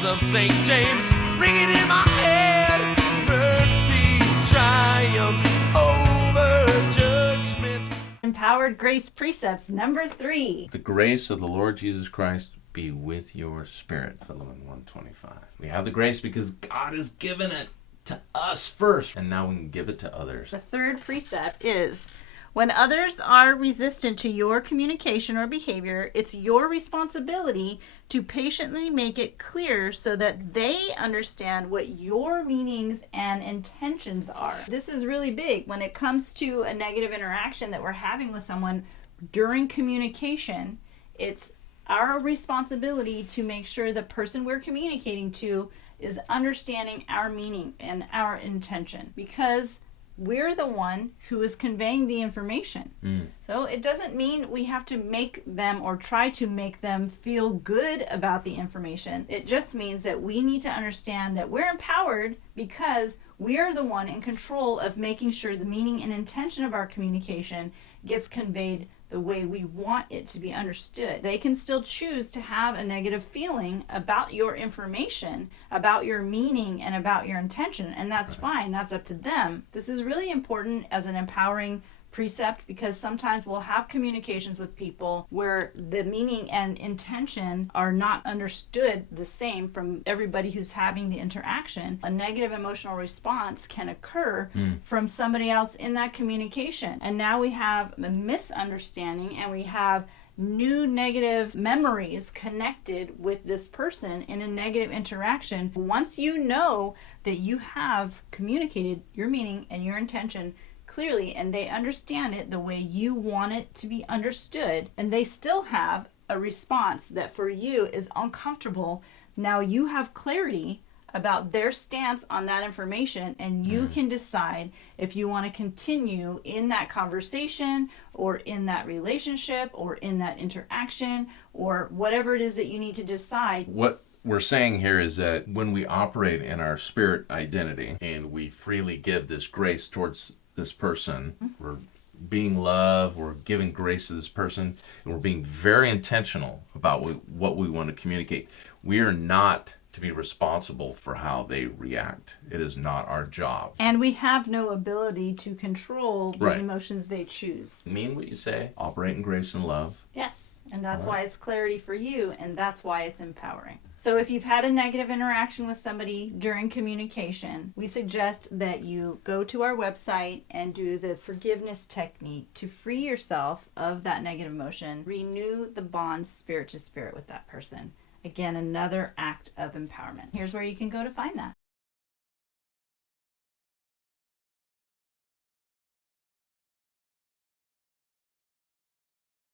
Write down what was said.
words of St. James ringing in my head. Mercy triumphs over judgment. Empowered Grace Precepts number 3. The grace of the Lord Jesus Christ be with your spirit. Philippians 1:25. We have the grace because God has given it to us first, and now we can give it to others. The third precept is, when others are resistant to your communication or behavior, it's your responsibility to patiently make it clear so that they understand what your meanings and intentions are. This is really big when it comes to a negative interaction that we're having with someone during communication. It's our responsibility to make sure the person we're communicating to is understanding our meaning and our intention, because we're the one who is conveying the information. So it doesn't mean we have to make them or try to make them feel good about the information. It just means that we need to understand that we're empowered because we're the one in control of making sure the meaning and intention of our communication gets conveyed the way we want it to be understood. They can still choose to have a negative feeling about your information, about your meaning, and about your intention, and that's fine. That's up to them. This is really important as an empowering precept because sometimes we'll have communications with people where the meaning and intention are not understood the same from everybody who's having the interaction. A negative emotional response can occur from somebody else in that communication, and now we have a misunderstanding and we have new negative memories connected with this person in a negative interaction. Once you know that you have communicated your meaning and your intention clearly, and they understand it the way you want it to be understood, and they still have a response that for you is uncomfortable, now you have clarity about their stance on that information, and you can decide if you want to continue in that conversation or in that relationship or in that interaction or whatever it is that you need to decide. What we're saying here is that when we operate in our spirit identity and we freely give this grace towards this person, we're being love, we're giving grace to this person, and we're being very intentional about what we want to communicate. We are not to be responsible for how they react. It is not our job. And we have no ability to control the Right. emotions they choose. Mean what you say, operate in grace and love. Yes. And that's why it's clarity for you, and that's why it's empowering. So if you've had a negative interaction with somebody during communication, we suggest that you go to our website and do the forgiveness technique to free yourself of that negative emotion, renew the bond spirit to spirit with that person. Again, another act of empowerment. Here's where you can go to find that.